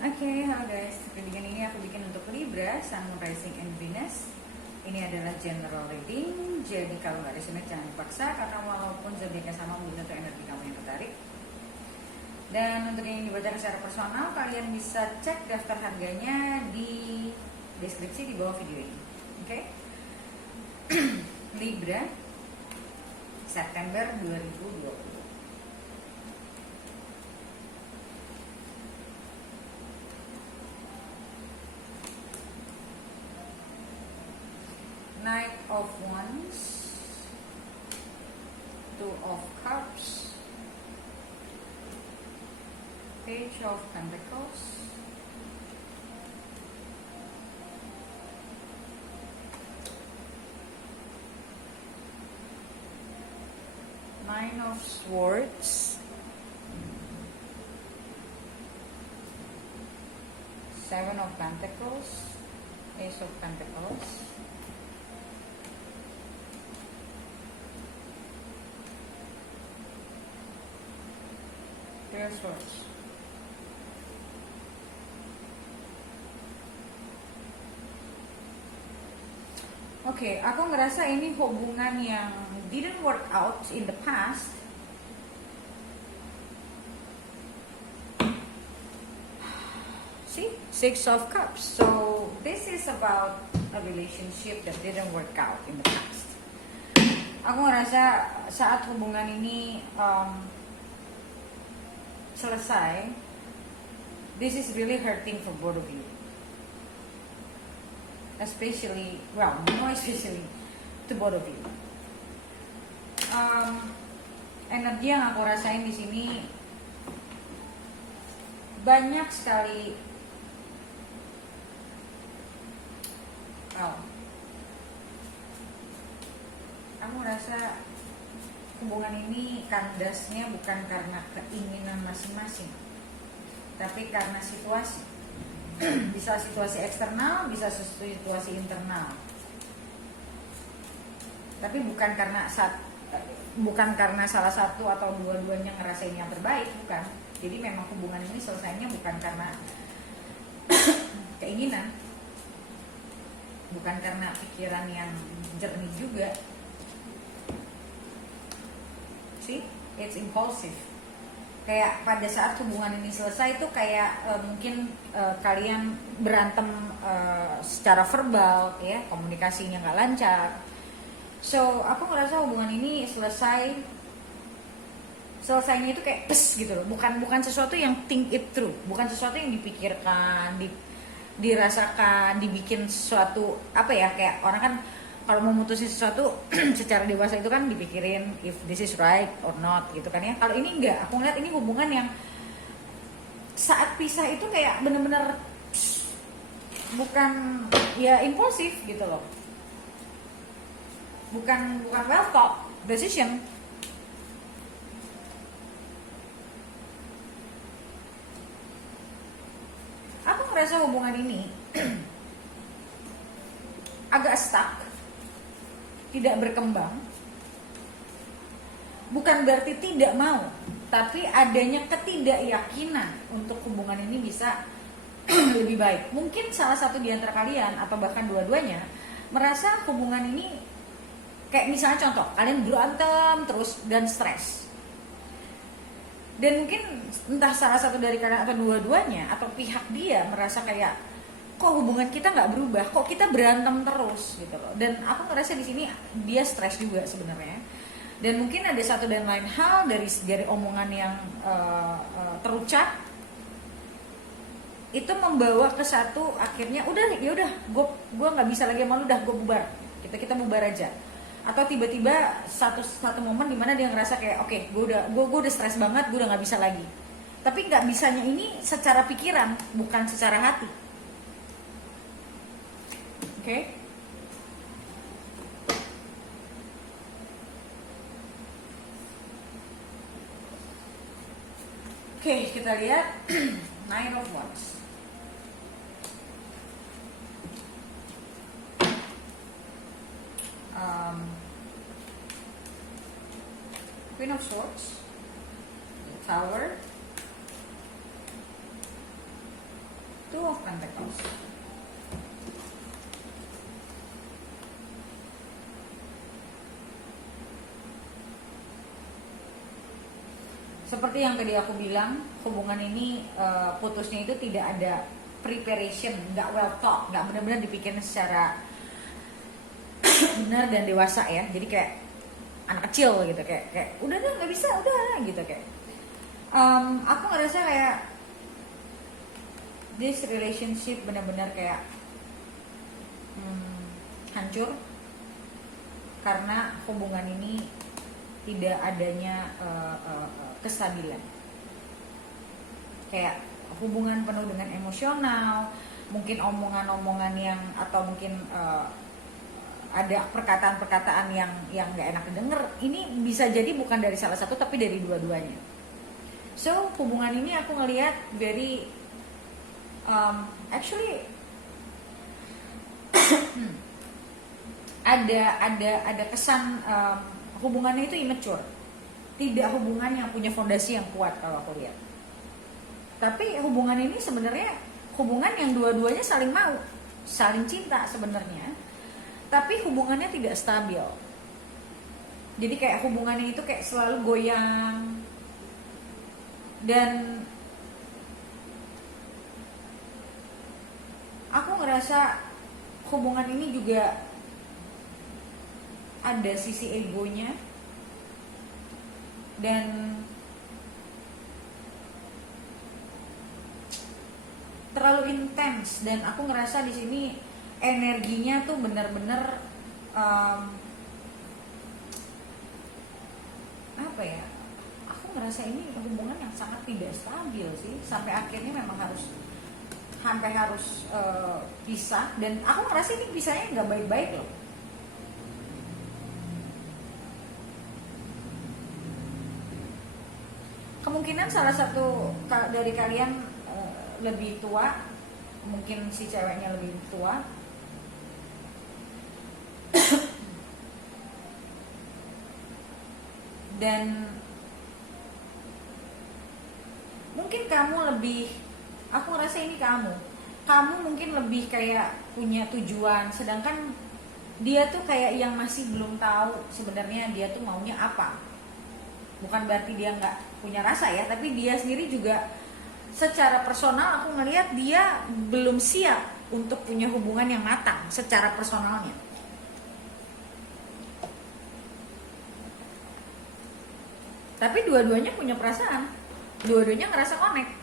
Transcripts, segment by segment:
Oke, halo guys. Readingan ini aku bikin untuk Libra, Sun, Moon, Rising, and Venus. Ini adalah general reading. Jadi kalau nggak resonate jangan dipaksa, karena walaupun zodiaknya sama belum tentu energi kamu yang tertarik. Dan untuk yang dibaca secara personal, kalian bisa cek daftar harganya di deskripsi di bawah video ini. Oke? Libra, September 2020. Knight of Wands, Two of Cups, Page of Pentacles, Nine of Swords, Seven of Pentacles, Ace of Pentacles, Three of Swords. Oke, aku ngerasa ini hubungan yang didn't work out in the past. See? Six of Cups. So, this is about a relationship that didn't work out in the past. Aku ngerasa saat hubungan ini selesai, this is really hurting for both of you. Especially, well, more especially to both of you. Energi yang aku rasain di sini banyak sekali. Aku rasa hubungan ini kandasnya bukan karena keinginan masing-masing, tapi karena situasi. Bisa situasi eksternal, bisa situasi internal. Tapi bukan karena salah satu atau dua-duanya ngerasain yang terbaik, bukan. Jadi memang hubungan ini selesainya bukan karena keinginan, bukan karena pikiran yang jernih juga. See, it's impulsive. Kayak pada saat hubungan ini selesai itu kayak mungkin kalian berantem secara verbal, ya, komunikasinya nggak lancar. So aku ngerasa hubungan ini selesainya itu kayak pes gitu loh, bukan sesuatu yang think it through, bukan sesuatu yang dipikirkan, dirasakan, dibikin sesuatu apa ya, kayak orang kan kalau mau mutusin sesuatu secara dewasa itu kan dipikirin if this is right or not gitu kan ya. Kalau ini enggak, aku ngeliat ini hubungan yang saat pisah itu kayak bener-bener bukan ya impulsif gitu loh, bukan well thought decision. Aku ngerasa hubungan ini agak stuck, tidak berkembang. Bukan berarti tidak mau, tapi adanya ketidakyakinan untuk hubungan ini bisa lebih baik. Mungkin salah satu di antara kalian atau bahkan dua-duanya merasa hubungan ini kayak misalnya contoh, kalian berantem terus dan stres. Dan mungkin entah salah satu dari kalian atau dua-duanya atau pihak dia merasa kayak kok hubungan kita nggak berubah, kok kita berantem terus gitu loh. Dan aku ngerasa di sini dia stres juga sebenarnya. Dan mungkin ada satu dan lain hal dari omongan yang terucap itu membawa ke satu akhirnya udah gue nggak bisa lagi sama lu, udah gue bubar, kita bubar aja. Atau tiba-tiba satu momen dimana dia ngerasa kayak oke, gue udah stres banget, gue udah nggak bisa lagi. Tapi nggak bisanya ini secara pikiran, bukan secara hati. Oke. Oke, kita lihat Nine of Wands. Queen of Swords, Tower, Two of Pentacles. Seperti yang tadi aku bilang, hubungan ini putusnya itu tidak ada preparation, nggak well thought, nggak benar-benar dipikirin secara benar dan dewasa ya. Jadi kayak anak kecil gitu, kayak udah deh nggak bisa, udah gitu kayak. Aku ngerasa kayak this relationship benar-benar kayak hancur karena hubungan ini tidak adanya kestabilan. Kayak hubungan penuh dengan emosional, mungkin omongan-omongan yang atau mungkin ada perkataan-perkataan yang nggak enak didengar. Ini bisa jadi bukan dari salah satu tapi dari dua-duanya. So hubungan ini aku ngelihat very actually ada kesan hubungannya itu immature, tidak hubungan yang punya fondasi yang kuat kalau aku lihat. Tapi hubungan ini sebenarnya hubungan yang dua-duanya saling mau, saling cinta sebenarnya, tapi hubungannya tidak stabil. Jadi kayak hubungannya itu kayak selalu goyang, dan aku ngerasa hubungan ini juga ada sisi egonya dan terlalu intens, dan aku ngerasa di sini energinya tuh bener-bener apa ya? Aku ngerasa ini hubungan yang sangat tidak stabil sih, sampai akhirnya memang harus pisah, dan aku ngerasa ini pisahnya nggak baik-baik loh. Kemungkinan salah satu dari kalian lebih tua, mungkin si ceweknya lebih tua. Dan mungkin kamu lebih, aku ngerasa ini kamu mungkin lebih kayak punya tujuan, sedangkan dia tuh kayak yang masih belum tahu sebenarnya dia tuh maunya apa. Bukan berarti dia nggak punya rasa ya, tapi dia sendiri juga secara personal aku ngelihat dia belum siap untuk punya hubungan yang matang secara personalnya. Tapi dua-duanya punya perasaan, dua-duanya ngerasa connect.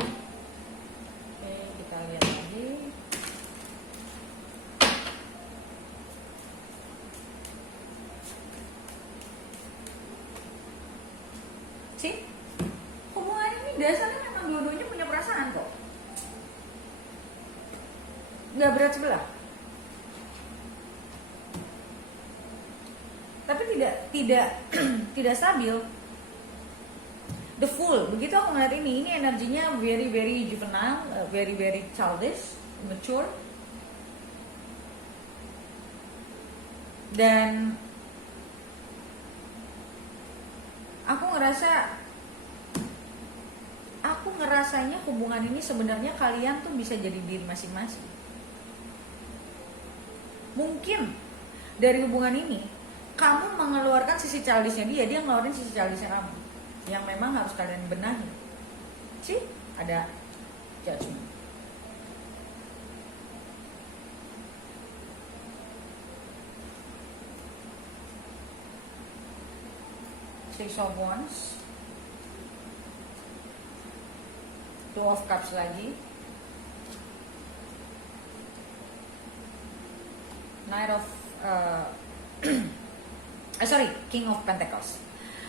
Oke, kita lihat lagi. Sih, hubungan ini dasarnya memang dua-duanya punya perasaan kok. Nggak berat sebelah. Tapi tidak stabil. The Fool, begitu aku ngeliat ini energinya very very juvenile, very very childish, mature. Dan aku ngerasanya hubungan ini sebenarnya kalian tuh bisa jadi diri masing-masing. Mungkin dari hubungan ini kamu mengeluarkan sisi childishnya dia ngeluarin sisi childishnya kamu, yang memang harus kalian benahi. Sih, ada judgment. Six of Wands, Two of Cups lagi, Knight of King of Pentacles.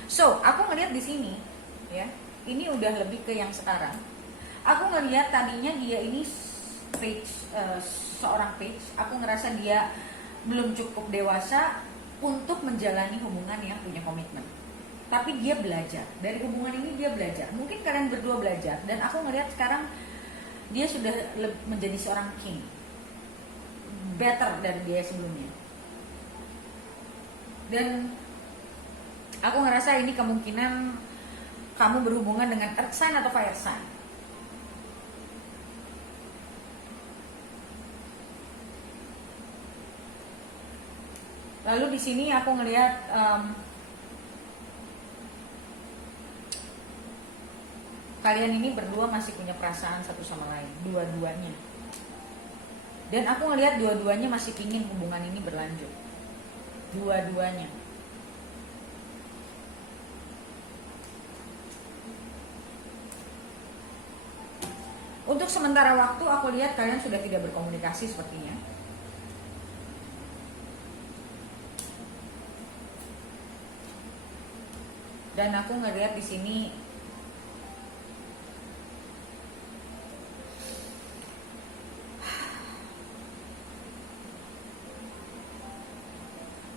So, aku ngelihat di sini, ya, ini udah lebih ke yang sekarang. Aku ngelihat tadinya dia ini seorang page. Aku ngerasa dia belum cukup dewasa untuk menjalani hubungan yang punya komitmen. Tapi dia belajar dari hubungan ini, dia belajar. Mungkin kalian berdua belajar, dan aku ngelihat sekarang dia sudah menjadi seorang king, better dari dia sebelumnya. Dan aku ngerasa ini kemungkinan kamu berhubungan dengan earth sign atau fire sign. Lalu di sini aku ngelihat kalian ini berdua masih punya perasaan satu sama lain, dua-duanya. Dan aku ngelihat dua-duanya masih ingin hubungan ini berlanjut, dua-duanya. Untuk sementara waktu aku lihat kalian sudah tidak berkomunikasi sepertinya. Dan aku ngelihat di sini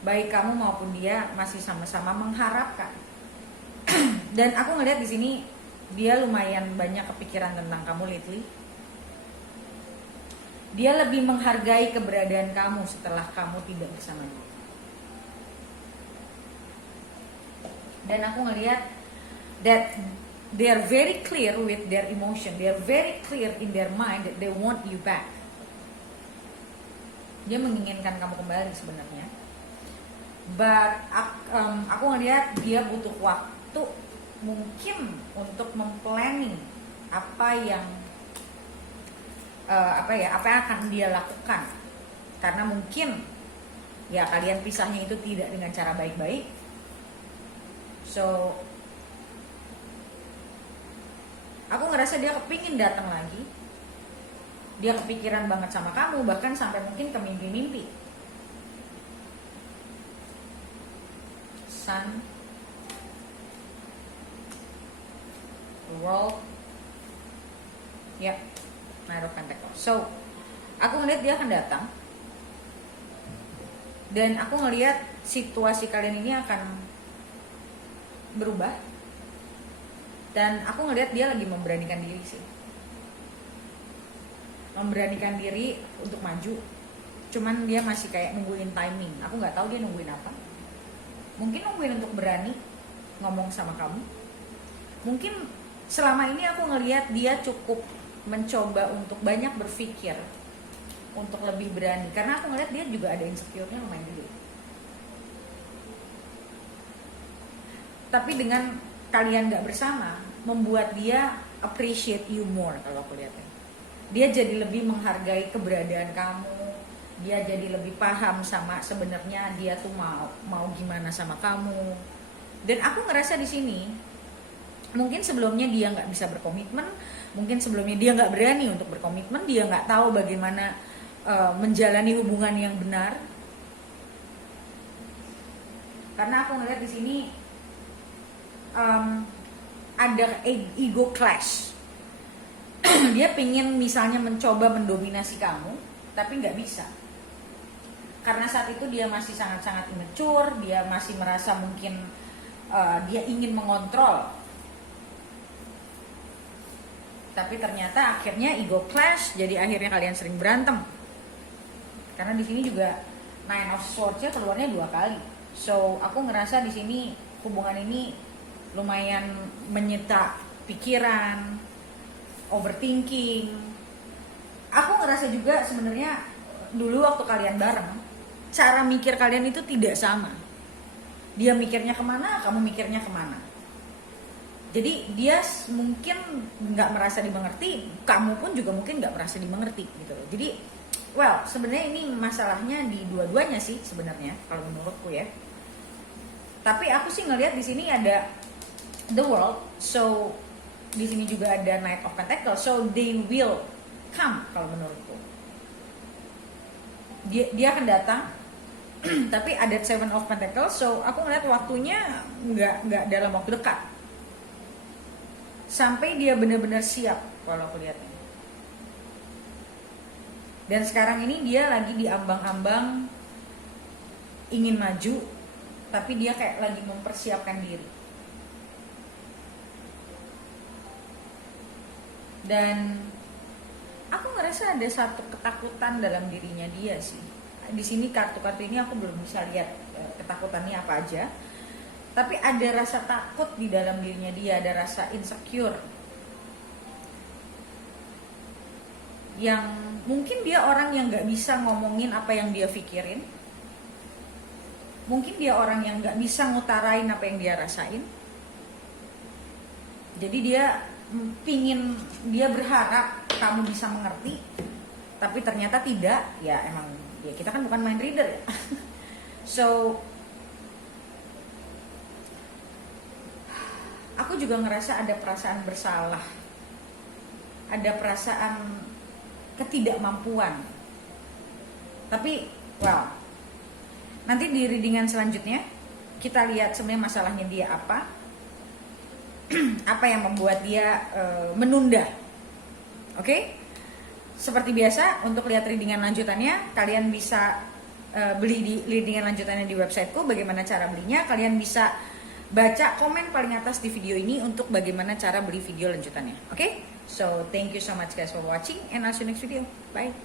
baik kamu maupun dia masih sama-sama mengharapkan. Dan aku ngelihat di sini dia lumayan banyak kepikiran tentang kamu lately. Dia lebih menghargai keberadaan kamu setelah kamu tidak bersama dia. Dan aku ngelihat that they are very clear with their emotion. They are very clear in their mind that they want you back. Dia menginginkan kamu kembali sebenarnya. But aku ngelihat dia butuh waktu mungkin untuk memplanning apa yang akan dia lakukan. Karena mungkin ya kalian pisahnya itu tidak dengan cara baik-baik. So, aku ngerasa dia kepingin datang lagi. Dia kepikiran banget sama kamu, bahkan sampai mungkin ke mimpi-mimpi. Sun, the World, ya, Knight of Pentacles. So, aku ngeliat dia akan datang. Dan aku ngeliat situasi kalian ini akan berubah. Dan aku ngelihat dia lagi memberanikan diri sih. Memberanikan diri untuk maju. Cuman dia masih kayak nungguin timing. Aku nggak tahu dia nungguin apa. Mungkin nungguin untuk berani ngomong sama kamu. Mungkin selama ini aku ngelihat dia cukup mencoba untuk banyak berpikir untuk lebih berani. Karena aku ngelihat dia juga ada insecure-nya lumayan gede. Tapi dengan kalian gak bersama membuat dia appreciate you more. Kalau aku lihatnya dia jadi lebih menghargai keberadaan kamu. Dia jadi lebih paham sama sebenarnya dia tuh mau gimana sama kamu. Dan aku ngerasa di sini mungkin sebelumnya dia nggak bisa berkomitmen, mungkin sebelumnya dia nggak berani untuk berkomitmen, dia nggak tahu bagaimana menjalani hubungan yang benar. Karena aku ngeliat di sini ada ego clash. Dia pengen misalnya mencoba mendominasi kamu, tapi nggak bisa. Karena saat itu dia masih sangat-sangat immature, dia masih merasa mungkin dia ingin mengontrol. Tapi ternyata akhirnya ego clash, jadi akhirnya kalian sering berantem. Karena di sini juga Nine of Swords-nya keluarnya 2 kali. So aku ngerasa di sini hubungan ini lumayan menyita pikiran, overthinking. Aku ngerasa juga sebenarnya dulu waktu kalian bareng, cara mikir kalian itu tidak sama. Dia mikirnya kemana, kamu mikirnya kemana. Jadi dia mungkin nggak merasa dimengerti, kamu pun juga mungkin nggak merasa dimengerti gitu loh. Jadi, well, sebenarnya ini masalahnya di dua-duanya sih sebenarnya kalau menurutku ya. Tapi aku sih ngelihat di sini ada the World, so di sini juga ada Knight of Pentacles, so they will come kalau menurutku. Dia akan datang, tapi ada Seven of Pentacles, so aku ngeliat waktunya nggak dalam waktu dekat. Sampai dia benar-benar siap kalau aku lihatnya. Dan sekarang ini dia lagi di ambang-ambang ingin maju, tapi dia kayak lagi mempersiapkan diri. Dan aku ngerasa ada satu ketakutan dalam dirinya dia sih. Di sini kartu-kartu ini aku belum bisa lihat ketakutannya apa aja. tapi ada rasa takut di dalam dirinya dia, ada rasa insecure yang mungkin dia orang yang nggak bisa ngomongin apa yang dia pikirin, mungkin dia orang yang nggak bisa ngutarain apa yang dia rasain. Jadi dia berharap kamu bisa mengerti, tapi ternyata tidak. Ya emang ya kita kan bukan mind reader ya. So aku juga ngerasa ada perasaan bersalah, ada perasaan ketidakmampuan. Tapi well, nanti di readingan selanjutnya kita lihat sebenarnya masalahnya dia apa, apa yang membuat dia menunda. Oke? Seperti biasa, untuk lihat readingan lanjutannya kalian bisa beli di readingan lanjutannya di websiteku. Bagaimana cara belinya? Kalian bisa baca komen paling atas di video ini untuk bagaimana cara beli video lanjutannya. Oke? So, thank you so much guys for watching and I'll see you next video. Bye.